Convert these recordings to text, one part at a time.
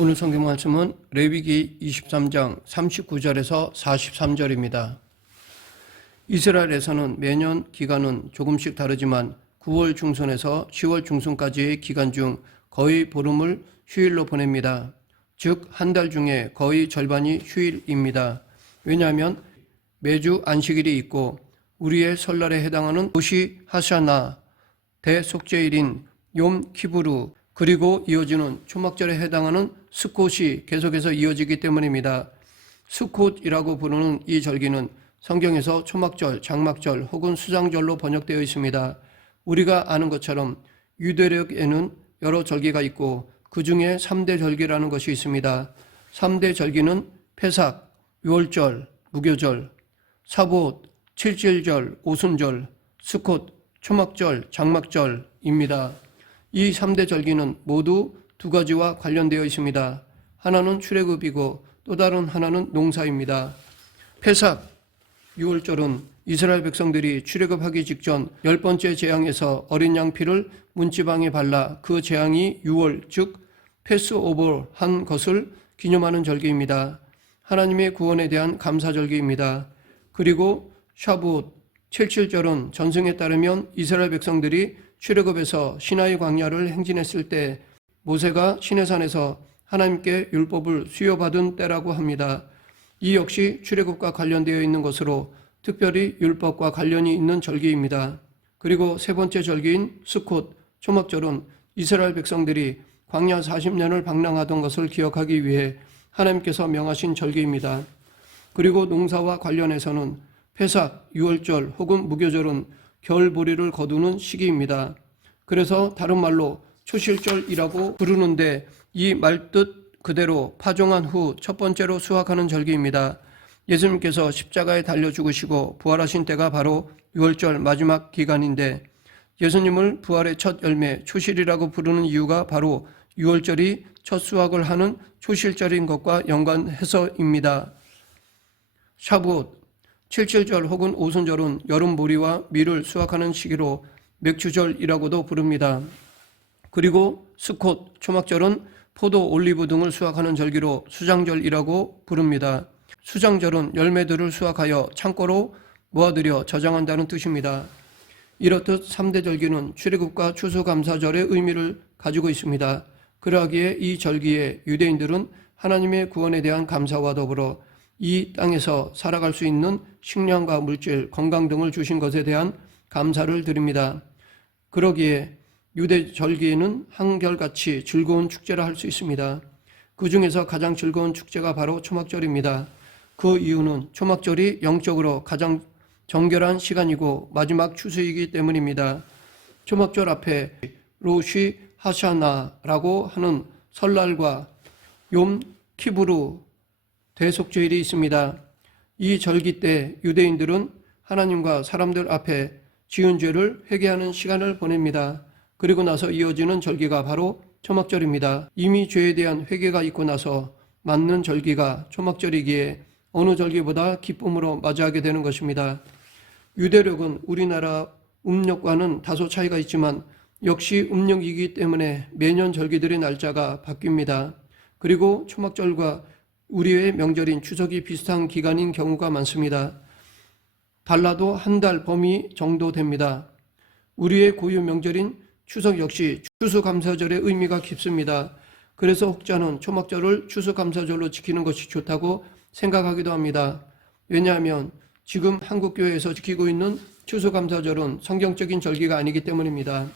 오늘 성경 말씀은 레위기 23장 39절에서 43절입니다. 이스라엘에서는 매년 기간은 조금씩 다르지만 9월 중순에서 10월 중순까지의 기간 중 거의 보름을 휴일로 보냅니다. 즉, 한 달 중에 거의 절반이 휴일입니다. 왜냐하면 매주 안식일이 있고 우리의 설날에 해당하는 도시 하샤나, 대속죄일인 욤 키부르, 그리고 이어지는 초막절에 해당하는 스콧이 계속해서 이어지기 때문입니다. 스콧이라고 부르는 이 절기는 성경에서 초막절, 장막절 혹은 수장절로 번역되어 있습니다. 우리가 아는 것처럼 유대력에는 여러 절기가 있고 그 중에 3대 절기라는 것이 있습니다. 3대 절기는 페삭, 유월절, 무교절, 사봇, 칠칠절, 오순절, 스콧, 초막절, 장막절입니다. 이 3대 절기는 모두 두 가지와 관련되어 있습니다. 하나는 출애굽이고 또 다른 하나는 농사입니다. 페삭, 유월절은 이스라엘 백성들이 출애굽하기 직전 10번째 재앙에서 어린 양 피를 문지방에 발라 그 재앙이 유월, 즉 패스오버 한 것을 기념하는 절기입니다. 하나님의 구원에 대한 감사절기입니다. 그리고 샤봇, 칠칠절은 전승에 따르면 이스라엘 백성들이 출애굽에서 시나이 광야를 행진했을 때 모세가 시내산에서 하나님께 율법을 수여받은 때라고 합니다. 이 역시 출애굽과 관련되어 있는 것으로 특별히 율법과 관련이 있는 절기입니다. 그리고 세 번째 절기인 스콧, 초막절은 이스라엘 백성들이 광야 40년을 방랑하던 것을 기억하기 위해 하나님께서 명하신 절기입니다. 그리고 농사와 관련해서는 페삭, 유월절 혹은 무교절은 겨울보리를 거두는 시기입니다. 그래서 다른 말로 초실절이라고 부르는데 이 말뜻 그대로 파종한 후 첫 번째로 수확하는 절기입니다. 예수님께서 십자가에 달려 죽으시고 부활하신 때가 바로 유월절 마지막 기간인데 예수님을 부활의 첫 열매 초실이라고 부르는 이유가 바로 유월절이 첫 수확을 하는 초실절인 것과 연관해서입니다. 샤봇, 칠칠절 혹은 오순절은 여름 보리와 밀을 수확하는 시기로 맥주절이라고도 부릅니다. 그리고 스콧, 초막절은 포도, 올리브 등을 수확하는 절기로 수장절이라고 부릅니다. 수장절은 열매들을 수확하여 창고로 모아들여 저장한다는 뜻입니다. 이렇듯 3대 절기는 출애굽과 추수감사절의 의미를 가지고 있습니다. 그러하기에 이 절기에 유대인들은 하나님의 구원에 대한 감사와 더불어 이 땅에서 살아갈 수 있는 식량과 물질, 건강 등을 주신 것에 대한 감사를 드립니다. 그러기에 유대 절기에는 한결같이 즐거운 축제라 할 수 있습니다. 그 중에서 가장 즐거운 축제가 바로 초막절입니다. 그 이유는 초막절이 영적으로 가장 정결한 시간이고 마지막 추수이기 때문입니다. 초막절 앞에 로시 하샤나라고 하는 설날과 욤 키부르 대속죄일이 있습니다. 이 절기 때 유대인들은 하나님과 사람들 앞에 지은 죄를 회개하는 시간을 보냅니다. 그리고 나서 이어지는 절기가 바로 초막절입니다. 이미 죄에 대한 회개가 있고 나서 맞는 절기가 초막절이기에 어느 절기보다 기쁨으로 맞이하게 되는 것입니다. 유대력은 우리나라 음력과는 다소 차이가 있지만 역시 음력이기 때문에 매년 절기들의 날짜가 바뀝니다. 그리고 초막절과 우리의 명절인 추석이 비슷한 기간인 경우가 많습니다. 달라도 한 달 범위 정도 됩니다. 우리의 고유 명절인 추석 역시 추수감사절의 의미가 깊습니다. 그래서 혹자는 초막절을 추수감사절로 지키는 것이 좋다고 생각하기도 합니다. 왜냐하면 지금 한국교회에서 지키고 있는 추수감사절은 성경적인 절기가 아니기 때문입니다.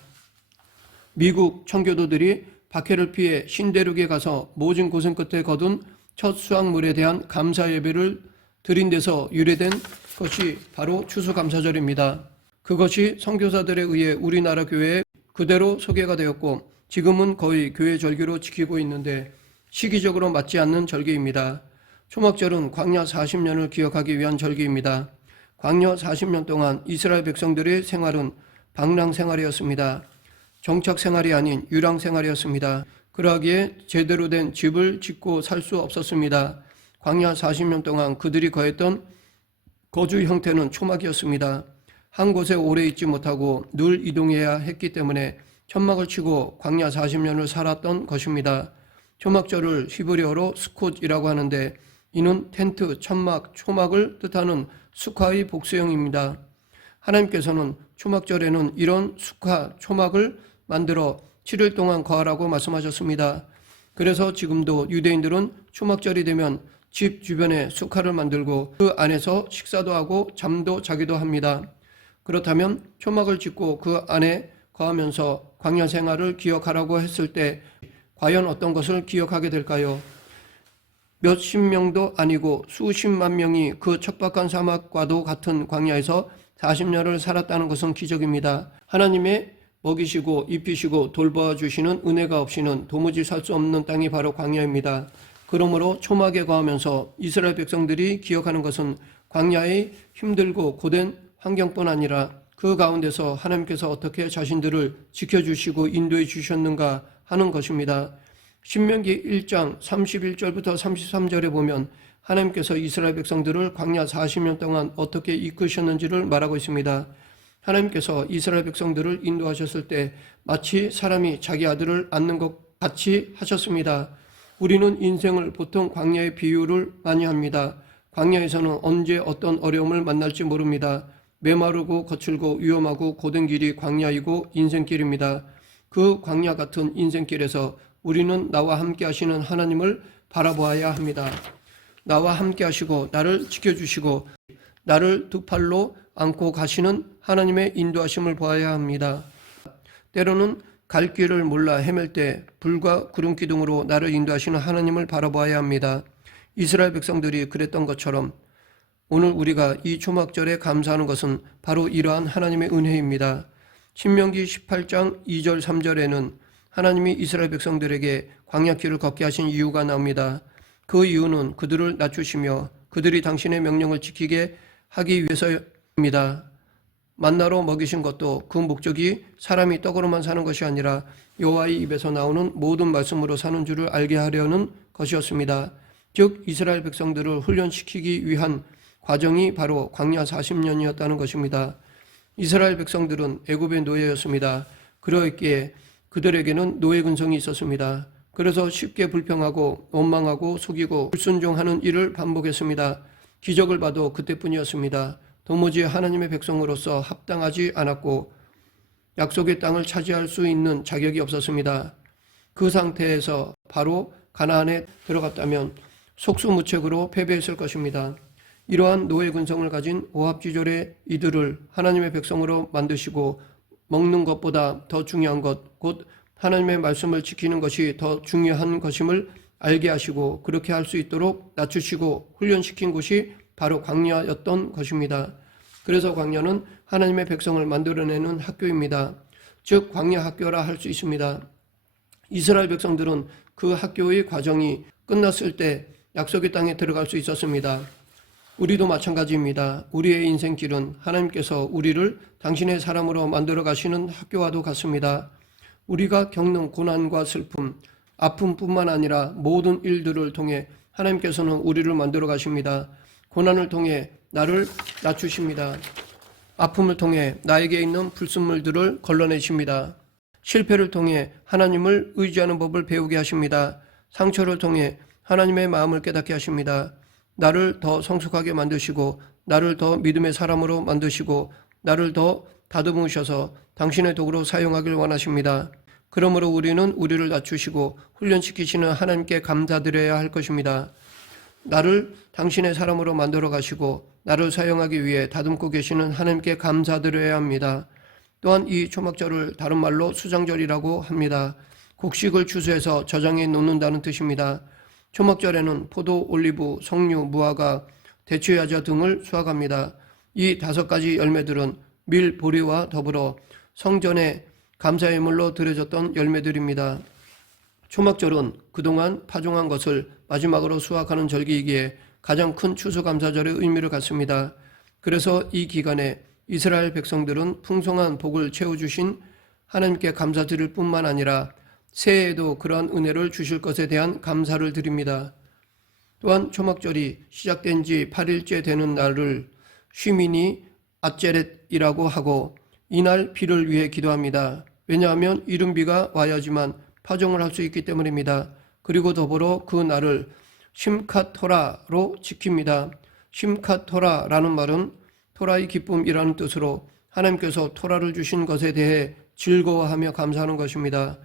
미국 청교도들이 박해를 피해 신대륙에 가서 모진 고생 끝에 거둔 첫 수확물에 대한 감사 예배를 드린 데서 유래된 것이 바로 추수감사절입니다. 그것이 선교사들에 의해 우리나라 교회에 그대로 소개가 되었고 지금은 거의 교회 절기로 지키고 있는데 시기적으로 맞지 않는 절기입니다. 초막절은 광야 40년을 기억하기 위한 절기입니다. 광야 40년 동안 이스라엘 백성들의 생활은 방랑 생활이었습니다. 정착 생활이 아닌 유랑 생활이었습니다. 그러하기에 제대로 된 집을 짓고 살 수 없었습니다. 광야 40년 동안 그들이 거했던 거주 형태는 초막이었습니다. 한 곳에 오래 있지 못하고 늘 이동해야 했기 때문에 천막을 치고 광야 40년을 살았던 것입니다. 초막절을 히브리어로 스콧이라고 하는데 이는 텐트, 천막, 초막을 뜻하는 수카의 복수형입니다. 하나님께서는 초막절에는 이런 수카, 초막을 만들어 7일 동안 거하라고 말씀하셨습니다. 그래서 지금도 유대인들은 초막절이 되면 집 주변에 수카를 만들고 그 안에서 식사도 하고 잠도 자기도 합니다. 그렇다면 초막을 짓고 그 안에 거하면서 광야 생활을 기억하라고 했을 때 과연 어떤 것을 기억하게 될까요? 몇십 명도 아니고 수십만 명이 그 척박한 사막과도 같은 광야에서 40년을 살았다는 것은 기적입니다. 하나님의 먹이시고 입히시고 돌보아 주시는 은혜가 없이는 도무지 살 수 없는 땅이 바로 광야입니다. 그러므로 초막에 거하면서 이스라엘 백성들이 기억하는 것은 광야의 힘들고 고된 환경뿐 아니라 그 가운데서 하나님께서 어떻게 자신들을 지켜주시고 인도해 주셨는가 하는 것입니다. 신명기 1장 31절부터 33절에 보면 하나님께서 이스라엘 백성들을 광야 40년 동안 어떻게 이끄셨는지를 말하고 있습니다. 하나님께서 이스라엘 백성들을 인도하셨을 때 마치 사람이 자기 아들을 낳는 것 같이 하셨습니다. 우리는 인생을 보통 광야의 비유를 많이 합니다. 광야에서는 언제 어떤 어려움을 만날지 모릅니다. 메마르고 거칠고 위험하고 고된 길이 광야이고 인생길입니다. 그 광야 같은 인생길에서 우리는 나와 함께 하시는 하나님을 바라보아야 합니다. 나와 함께 하시고 나를 지켜주시고 나를 두 팔로 안고 가시는 하나님의 인도하심을 보아야 합니다. 때로는 갈 길을 몰라 헤맬 때 불과 구름 기둥으로 나를 인도하시는 하나님을 바라보아야 합니다. 이스라엘 백성들이 그랬던 것처럼 오늘 우리가 이 초막절에 감사하는 것은 바로 이러한 하나님의 은혜입니다. 신명기 18장 2절 3절에는 하나님이 이스라엘 백성들에게 광야길을 걷게 하신 이유가 나옵니다. 그 이유는 그들을 낮추시며 그들이 당신의 명령을 지키게 하기 위해서입니다. 만나로 먹이신 것도 그 목적이 사람이 떡으로만 사는 것이 아니라 여호와의 입에서 나오는 모든 말씀으로 사는 줄을 알게 하려는 것이었습니다. 즉 이스라엘 백성들을 훈련시키기 위한 과정이 바로 광야 40년이었다는 것입니다. 이스라엘 백성들은 애굽의 노예였습니다. 그러했기에 그들에게는 노예 근성이 있었습니다. 그래서 쉽게 불평하고 원망하고 속이고 불순종하는 일을 반복했습니다. 기적을 봐도 그때뿐이었습니다. 도무지 하나님의 백성으로서 합당하지 않았고 약속의 땅을 차지할 수 있는 자격이 없었습니다. 그 상태에서 바로 가나안에 들어갔다면 속수무책으로 패배했을 것입니다. 이러한 노예 근성을 가진 오합지졸의 이들을 하나님의 백성으로 만드시고 먹는 것보다 더 중요한 것, 곧 하나님의 말씀을 지키는 것이 더 중요한 것임을 알게 하시고 그렇게 할 수 있도록 낮추시고 훈련시킨 곳이 바로 광야였던 것입니다. 그래서 광야는 하나님의 백성을 만들어내는 학교입니다. 즉 광야 학교라 할 수 있습니다. 이스라엘 백성들은 그 학교의 과정이 끝났을 때 약속의 땅에 들어갈 수 있었습니다. 우리도 마찬가지입니다. 우리의 인생길은 하나님께서 우리를 당신의 사람으로 만들어 가시는 학교와도 같습니다. 우리가 겪는 고난과 슬픔, 아픔뿐만 아니라 모든 일들을 통해 하나님께서는 우리를 만들어 가십니다. 고난을 통해 나를 낮추십니다. 아픔을 통해 나에게 있는 불순물들을 걸러내십니다. 실패를 통해 하나님을 의지하는 법을 배우게 하십니다. 상처를 통해 하나님의 마음을 깨닫게 하십니다. 나를 더 성숙하게 만드시고 나를 더 믿음의 사람으로 만드시고 나를 더 다듬으셔서 당신의 도구로 사용하길 원하십니다. 그러므로 우리는 우리를 낮추시고 훈련시키시는 하나님께 감사드려야 할 것입니다. 나를 당신의 사람으로 만들어 가시고 나를 사용하기 위해 다듬고 계시는 하나님께 감사드려야 합니다. 또한 이 초막절을 다른 말로 수장절이라고 합니다. 곡식을 추수해서 저장해 놓는다는 뜻입니다. 초막절에는 포도, 올리브, 석류, 무화과, 대추야자 등을 수확합니다. 이 5가지 열매들은 밀, 보리와 더불어 성전에 감사예물로 드려졌던 열매들입니다. 초막절은 그동안 파종한 것을 마지막으로 수확하는 절기이기에 가장 큰 추수감사절의 의미를 갖습니다. 그래서 이 기간에 이스라엘 백성들은 풍성한 복을 채워주신 하나님께 감사드릴 뿐만 아니라 새해에도 그러한 은혜를 주실 것에 대한 감사를 드립니다. 또한 초막절이 시작된 지 8일째 되는 날을 쉬미니 아제렛이라고 하고 이날 비를 위해 기도합니다. 왜냐하면 이른 비가 와야지만 파종을 할 수 있기 때문입니다. 그리고 더불어 그 날을 심캇 토라로 지킵니다. 심캇 토라라는 말은 토라의 기쁨이라는 뜻으로 하나님께서 토라를 주신 것에 대해 즐거워하며 감사하는 것입니다.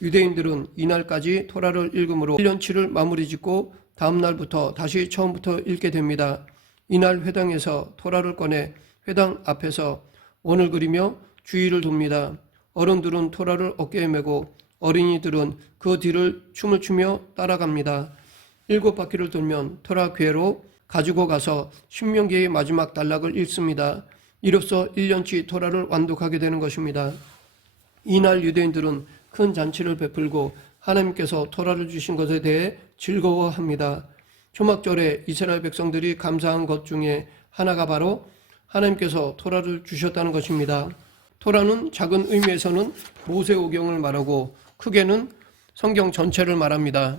유대인들은 이날까지 토라를 읽음으로 1년치를 마무리 짓고 다음 날부터 다시 처음부터 읽게 됩니다. 이날 회당에서 토라를 꺼내 회당 앞에서 원을 그리며 주의를 돕니다. 어른들은 토라를 어깨에 메고 어린이들은 그 뒤를 춤을 추며 따라갑니다. 7바퀴를 돌면 토라 궤로 가지고 가서 신명기의 마지막 단락을 읽습니다. 이로써 1년치 토라를 완독하게 되는 것입니다. 이날 유대인들은 큰 잔치를 베풀고 하나님께서 토라를 주신 것에 대해 즐거워합니다. 초막절에 이스라엘 백성들이 감사한 것 중에 하나가 바로 하나님께서 토라를 주셨다는 것입니다. 토라는 작은 의미에서는 모세오경을 말하고 크게는 성경 전체를 말합니다.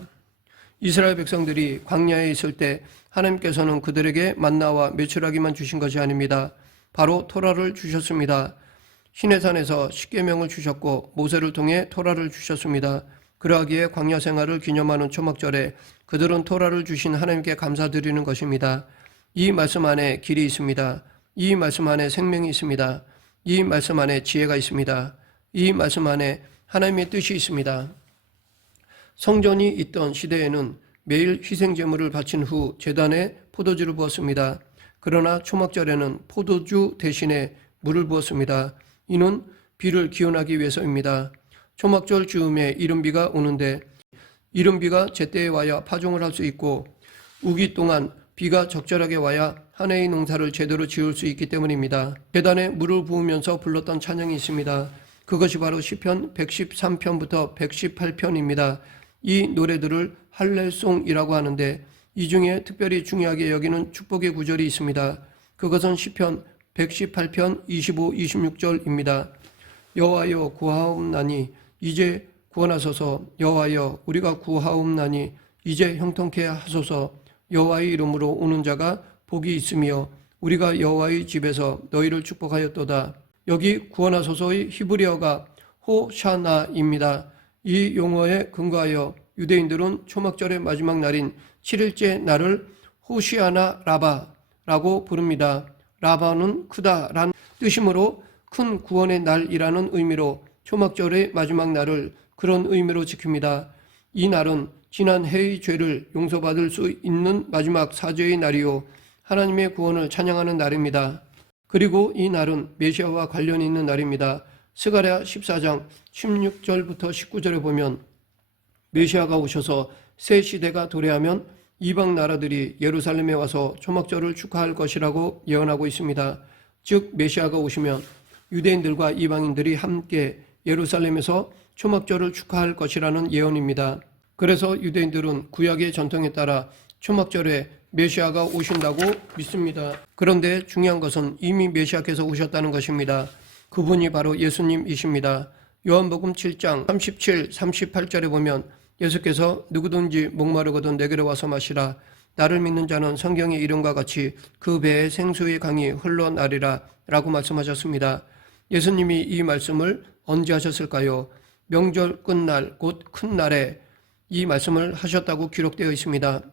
이스라엘 백성들이 광야에 있을 때 하나님께서는 그들에게 만나와 메추라기만 주신 것이 아닙니다. 바로 토라를 주셨습니다. 시내산에서 십계명을 주셨고 모세를 통해 토라를 주셨습니다. 그러하기에 광야 생활을 기념하는 초막절에 그들은 토라를 주신 하나님께 감사드리는 것입니다. 이 말씀 안에 길이 있습니다. 이 말씀 안에 생명이 있습니다. 이 말씀 안에 지혜가 있습니다. 이 말씀 안에 하나님의 뜻이 있습니다. 성전이 있던 시대에는 매일 희생제물을 바친 후 제단에 포도주를 부었습니다. 그러나 초막절에는 포도주 대신에 물을 부었습니다. 이는 비를 기원하기 위해서입니다. 초막절 즈음에 이른비가 오는데 이른비가 제때에 와야 파종을 할 수 있고 우기 동안 비가 적절하게 와야 한 해의 농사를 제대로 지을 수 있기 때문입니다. 제단에 물을 부으면서 불렀던 찬양이 있습니다. 그것이 바로 시편 113편부터 118편입니다. 이 노래들을 할렐송이라고 하는데 이 중에 특별히 중요하게 여기는 축복의 구절이 있습니다. 그것은 시편 118편 25, 26절입니다. 여호와여 구하옵나니 이제 구원하소서. 여호와여 우리가 구하옵나니 이제 형통케 하소서. 여호와의 이름으로 오는 자가 복이 있으며 우리가 여호와의 집에서 너희를 축복하였도다. 여기 구원하소서의 히브리어가 호샤나입니다. 이 용어에 근거하여 유대인들은 초막절의 마지막 날인 7일째 날을 호시아나 라바라고 부릅니다. 라바는 크다란 뜻이므로 큰 구원의 날이라는 의미로 초막절의 마지막 날을 그런 의미로 지킵니다. 이 날은 지난 해의 죄를 용서받을 수 있는 마지막 사죄의 날이요 하나님의 구원을 찬양하는 날입니다. 그리고 이 날은 메시아와 관련이 있는 날입니다. 스가랴 14장 16절부터 19절에 보면 메시아가 오셔서 새 시대가 도래하면 이방 나라들이 예루살렘에 와서 초막절을 축하할 것이라고 예언하고 있습니다. 즉 메시아가 오시면 유대인들과 이방인들이 함께 예루살렘에서 초막절을 축하할 것이라는 예언입니다. 그래서 유대인들은 구약의 전통에 따라 초막절에 메시아가 오신다고 믿습니다. 그런데 중요한 것은 이미 메시아께서 오셨다는 것입니다. 그분이 바로 예수님이십니다. 요한복음 7장 37, 38절에 보면 예수께서 누구든지 목마르거든 내게로 와서 마시라. 나를 믿는 자는 성경의 이름과 같이 그 배에 생수의 강이 흘러나리라 라고 말씀하셨습니다. 예수님이 이 말씀을 언제 하셨을까요? 명절 끝날 곧 큰 날에 이 말씀을 하셨다고 기록되어 있습니다.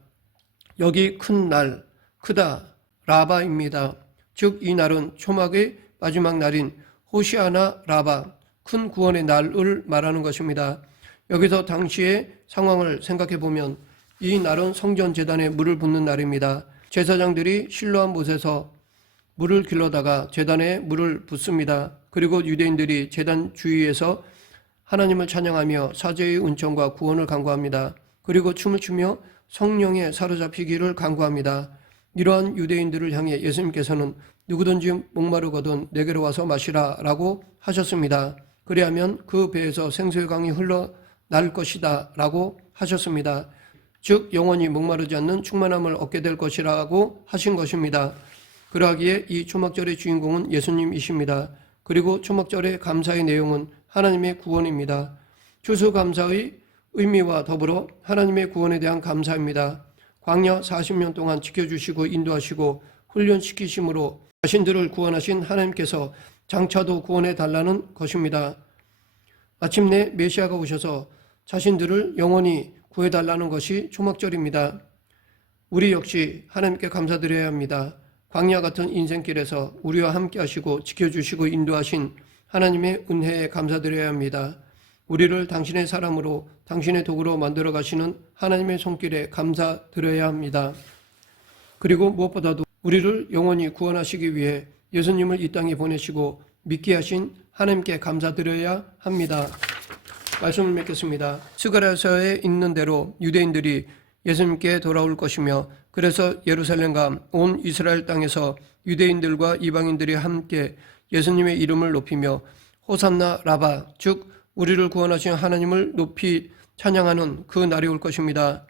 여기 큰 날, 크다, 라바입니다. 즉 이 날은 초막의 마지막 날인 호시아나 라바, 큰 구원의 날을 말하는 것입니다. 여기서 당시의 상황을 생각해 보면 이 날은 성전 제단에 물을 붓는 날입니다. 제사장들이 실로암 못에서 물을 길러다가 제단에 물을 붓습니다. 그리고 유대인들이 제단 주위에서 하나님을 찬양하며 사죄의 은총과 구원을 간구합니다. 그리고 춤을 추며 성령에 사로잡히기를 간구합니다. 이러한 유대인들을 향해 예수님께서는 누구든지 목마르거든 내게로 와서 마시라 라고 하셨습니다. 그리하면 그 배에서 생수의 강이 흘러날 것이다 라고 하셨습니다. 즉 영원히 목마르지 않는 충만함을 얻게 될 것이라고 하신 것입니다. 그러하기에 이 초막절의 주인공은 예수님이십니다. 그리고 초막절의 감사의 내용은 하나님의 구원입니다. 추수감사의 의미와 더불어 하나님의 구원에 대한 감사입니다. 광야 40년 동안 지켜주시고 인도하시고 훈련시키심으로 자신들을 구원하신 하나님께서 장차도 구원해 달라는 것입니다. 마침내 메시아가 오셔서 자신들을 영원히 구해달라는 것이 초막절입니다. 우리 역시 하나님께 감사드려야 합니다. 광야 같은 인생길에서 우리와 함께 하시고 지켜주시고 인도하신 하나님의 은혜에 감사드려야 합니다. 우리를 당신의 사람으로 당신의 도구로 만들어 가시는 하나님의 손길에 감사드려야 합니다. 그리고 무엇보다도 우리를 영원히 구원하시기 위해 예수님을 이 땅에 보내시고 믿게 하신 하나님께 감사드려야 합니다. 말씀을 맺겠습니다. 스가랴서에 있는 대로 유대인들이 예수님께 돌아올 것이며 그래서 예루살렘과 온 이스라엘 땅에서 유대인들과 이방인들이 함께 예수님의 이름을 높이며 호산나 라바 즉 우리를 구원하신 하나님을 높이 찬양하는 그 날이 올 것입니다.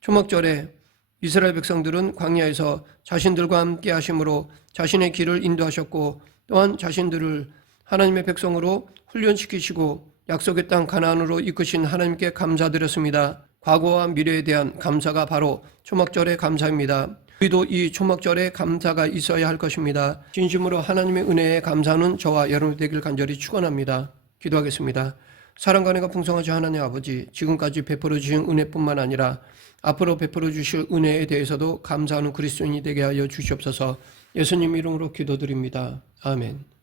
초막절에 이스라엘 백성들은 광야에서 자신들과 함께 하심으로 자신의 길을 인도하셨고 또한 자신들을 하나님의 백성으로 훈련시키시고 약속의 땅 가나안으로 이끄신 하나님께 감사드렸습니다. 과거와 미래에 대한 감사가 바로 초막절의 감사입니다. 우리도 이 초막절에 감사가 있어야 할 것입니다. 진심으로 하나님의 은혜에 감사하는 저와 여러분 되길 간절히 축원합니다. 기도하겠습니다. 사랑과 은혜가 풍성하신 하나님 아버지, 지금까지 베풀어 주신 은혜뿐만 아니라 앞으로 베풀어 주실 은혜에 대해서도 감사하는 그리스도인이 되게 하여 주시옵소서. 예수님 이름으로 기도드립니다. 아멘.